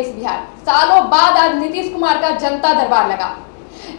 प्रदेश बिहार। सालों बाद आज नीतीश कुमार का जनता दरबार लगा।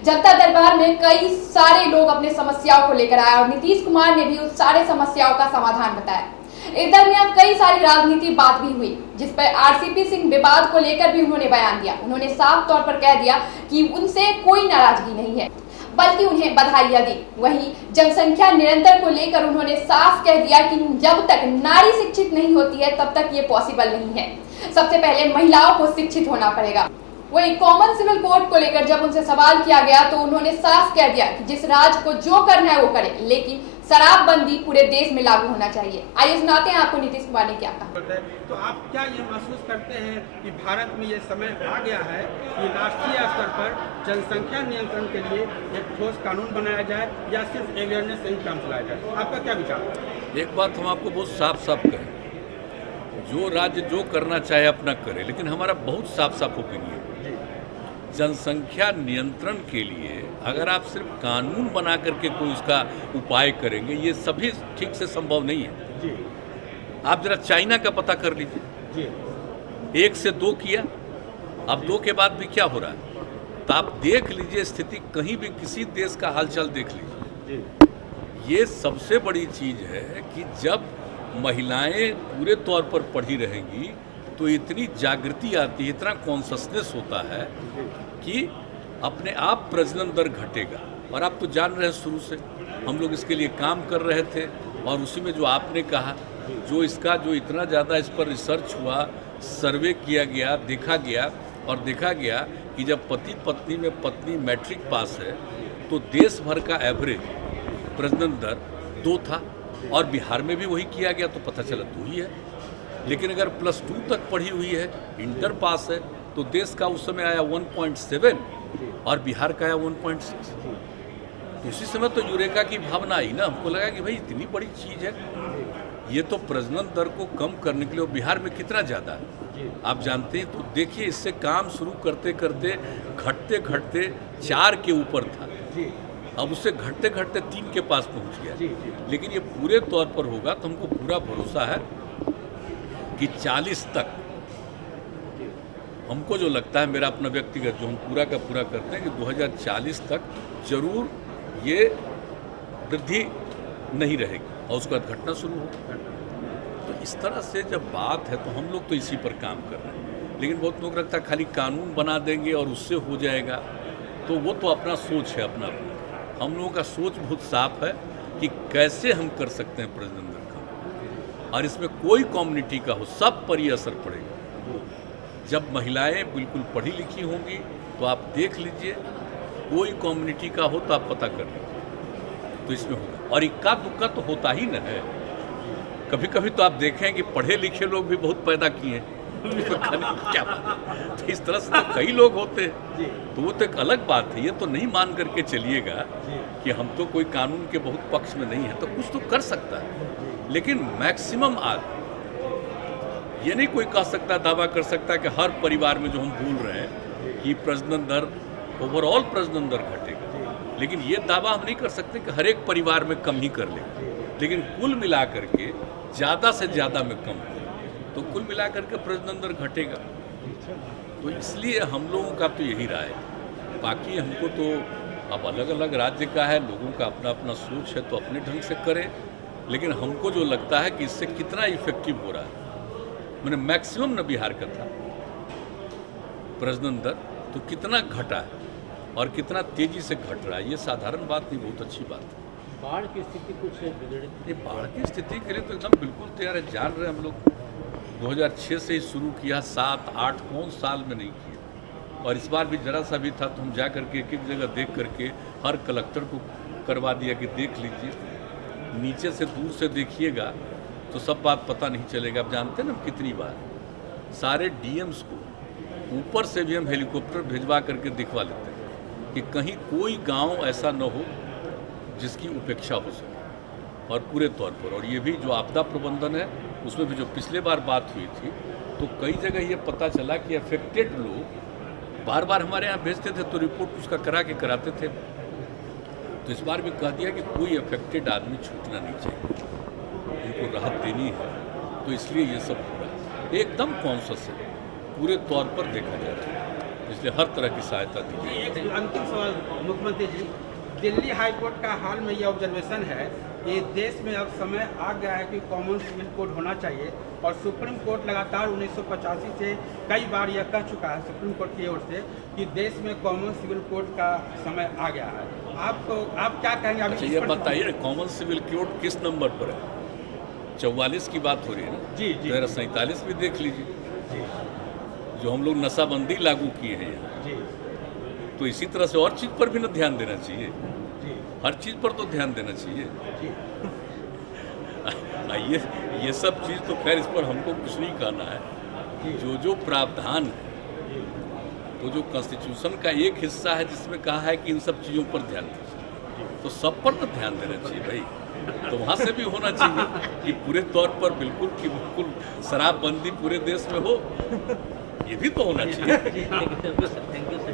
जनता दरबार में कई सारे लोग अपने समस्याओं को लेकर आए और नीतीश कुमार ने भी उस सारे समस्याओं का समाधान बताया। इस दरमियान कई सारी राजनीतिक बात भी हुई, जिस पर आरसीपी सिंह विवाद को लेकर भी उन्होंने बयान दिया। उन्होंने साफ तौर पर कह दिया कि उनसे कोई नाराजगी नहीं है, बल्कि उन्हें बधाइयां दी। वहीं जनसंख्या निरंतर को लेकर उन्होंने साफ कह दिया कि जब तक नारी शिक्षित नहीं होती है तब तक ये पॉसिबल नहीं है। सबसे पहले महिलाओं को शिक्षित होना पड़ेगा। वही कॉमन सिविल कोड को लेकर जब उनसे सवाल किया गया तो उन्होंने साफ कह दिया कि जिस राज्य को जो करना है वो करे, लेकिन शराबबंदी पूरे देश में लागू होना चाहिए। आइए सुनाते हैं आपको नीतीश कुमार ने क्या कहा। तो आप क्या ये महसूस करते हैं कि भारत में ये समय आ गया है कि राष्ट्रीय स्तर पर जनसंख्या नियंत्रण के लिए एक ठोस कानून बनाया जाए या सिर्फ अवेयरनेस से ही काम चलाया जाए? आपका क्या विचार है? एक बात हम आपको बहुत साफ साफ कहें, जो राज्य जो करना चाहे अपना करे, लेकिन हमारा बहुत साफ साफ ओपिनियन, जनसंख्या नियंत्रण के लिए अगर आप सिर्फ कानून बना करके कोई उसका उपाय करेंगे, ये सभी ठीक से संभव नहीं है। आप जरा चाइना का पता कर लीजिए, 1 से 2 किया, अब 2 के बाद भी क्या हो रहा है, तो आप देख लीजिए स्थिति, कहीं भी किसी देश का हालचाल देख लीजिए। ये सबसे बड़ी चीज़ है कि जब महिलाएं पूरे तौर पर पढ़ी रहेंगी तो इतनी जागृति आती है, इतना कॉन्शसनेस होता है कि अपने आप प्रजनन दर घटेगा। और आप तो जान रहे हैं, शुरू से हम लोग इसके लिए काम कर रहे थे और उसी में जो आपने कहा, जो इसका जो इतना ज़्यादा इस पर रिसर्च हुआ, सर्वे किया गया, देखा गया और देखा गया कि जब पति पत्नी में पत्नी मैट्रिक पास है तो देश भर का एवरेज प्रजनन दर 2 था और बिहार में भी वही किया गया, तो पता चला 2 ही है। लेकिन अगर +2 तक पढ़ी हुई है, इंटर पास है, तो देश का उस समय आया 1.7 और बिहार का आया 1.6। तो उसी समय तो यूरेका की भावना आई ना, हमको लगा कि भाई इतनी बड़ी चीज़ है, ये तो प्रजनन दर को कम करने के लिए। बिहार में कितना ज़्यादा है आप जानते हैं, तो देखिए इससे काम शुरू करते करते घटते घटते 4 के ऊपर था, अब उससे घटते घटते 3 के पास पहुंच गया। लेकिन ये पूरे तौर पर होगा तो हमको पूरा भरोसा है कि 40 तक, हमको जो लगता है, मेरा अपना व्यक्तिगत जो हम पूरा का पूरा करते हैं कि 2040 तक जरूर ये वृद्धि नहीं रहेगी और उसके बाद घटना शुरू होगी। तो इस तरह से जब बात है तो हम लोग तो इसी पर काम कर रहे हैं। लेकिन बहुत लोग रखता है खाली कानून बना देंगे और उससे हो जाएगा, तो वो तो अपना सोच है अपना। हम लोगों का सोच बहुत साफ है कि कैसे हम कर सकते हैं प्रजनन दर कम, और इसमें कोई कम्युनिटी का हो, सब पर ही असर पड़ेगा। जब महिलाएं बिल्कुल पढ़ी लिखी होंगी तो आप देख लीजिए, कोई कम्युनिटी का हो तो आप पता कर लीजिए, तो इसमें होगा। और इक्का दुक्का तो होता ही न है, कभी कभी तो आप देखें कि पढ़े लिखे लोग भी बहुत पैदा किए हैं, क्या तो इस तरह से तो कई लोग होते हैं, तो वो तो एक अलग बात है। ये तो नहीं मान करके चलिएगा कि हम तो कोई कानून के बहुत पक्ष में नहीं है, तो कुछ तो कर सकता है। लेकिन मैक्सिमम आज ये नहीं कोई कह सकता, दावा कर सकता कि हर परिवार में जो हम बोल रहे हैं कि प्रजनन दर, ओवरऑल प्रजनन दर घटेगा, लेकिन ये दावा हम नहीं कर सकते कि हर एक परिवार में कम ही कर लेगा। लेकिन कुल मिला करके ज़्यादा से ज़्यादा में कम हो, तो कुल मिला करके प्रजनन दर घटेगा। तो इसलिए हम लोगों का तो यही राय है। बाकी हमको तो अब अलग अलग राज्य का है, लोगों का अपना अपना सोच है, तो अपने ढंग से करें। लेकिन हमको जो लगता है कि इससे कितना इफेक्टिव हो रहा है, मैंने मैक्सिमम न बिहार का था प्रजनन दर, तो कितना घटा है और कितना तेजी से घट रहा है, ये साधारण बात नहीं, बहुत अच्छी बात है। बाढ़ की स्थिति कुछ बिगड़ी? बाढ़ की स्थिति के लिए तो एकदम बिल्कुल तैयार है। जान रहे हम लोग 2006 से ही शुरू किया, 7-8 कौन साल में नहीं किया। और इस बार भी जरा सा भी था तो हम जा करके एक एक जगह देख करके हर कलेक्टर को करवा दिया कि देख लीजिए, नीचे से दूर से देखिएगा तो सब बात पता नहीं चलेगा। आप जानते हैं ना कितनी बार सारे डीएम्स को ऊपर से भी हम हेलीकॉप्टर भिजवा करके दिखवा लेते हैं कि कहीं कोई गांव ऐसा न हो जिसकी उपेक्षा हो सके, और पूरे तौर पर। और ये भी जो आपदा प्रबंधन है उसमें भी जो पिछले बार बात हुई थी, तो कई जगह ये पता चला कि अफेक्टेड लोग बार बार हमारे यहाँ भेजते थे तो रिपोर्ट उसका करा के कराते थे। तो इस बार भी कह दिया कि कोई अफेक्टेड आदमी छूटना नहीं चाहिए, उनको राहत देनी है। तो इसलिए ये सब हो रहा है, एकदम कॉन्शियस है। पूरे तौर पर देखा जाए, इसलिए हर तरह की सहायता दी जाए। एक अंतिम सवाल मुख्यमंत्री जी, दिल्ली हाई कोर्ट का हाल में ये ऑब्जर्वेशन है कि देश में अब समय आ गया है कि कॉमन सिविल कोड होना चाहिए, और सुप्रीम कोर्ट लगातार 1985 से कई बार यह कह चुका है सुप्रीम कोर्ट की ओर से कि देश में कॉमन सिविल कोड का समय आ गया है। आप क्या कहेंगे अभी? अच्छा, ये बताइए ना, कॉमन सिविल कोड किस नंबर पर है? 44 की बात हो रही है ना? जी जी 47 भी देख लीजिए, जी जो हम लोग नशाबंदी लागू किए हैं यहाँ, जी तो इसी तरह से और चीज़ पर भी ना ध्यान देना चाहिए, जी हर चीज़ पर तो ध्यान देना चाहिए। जी ये सब चीज़ तो खैर इस पर हमको कुछ नहीं कहना है, जो प्रावधान है, तो जो कॉन्स्टिट्यूशन का एक हिस्सा है जिसमें कहा है कि इन सब चीज़ों पर ध्यान दीजिए, तो सब पर तो ध्यान देना चाहिए भाई। तो वहाँ से भी होना चाहिए कि पूरे तौर पर बिल्कुल शराबबंदी पूरे देश में हो, ये भी तो होना चाहिए। Thank you sir.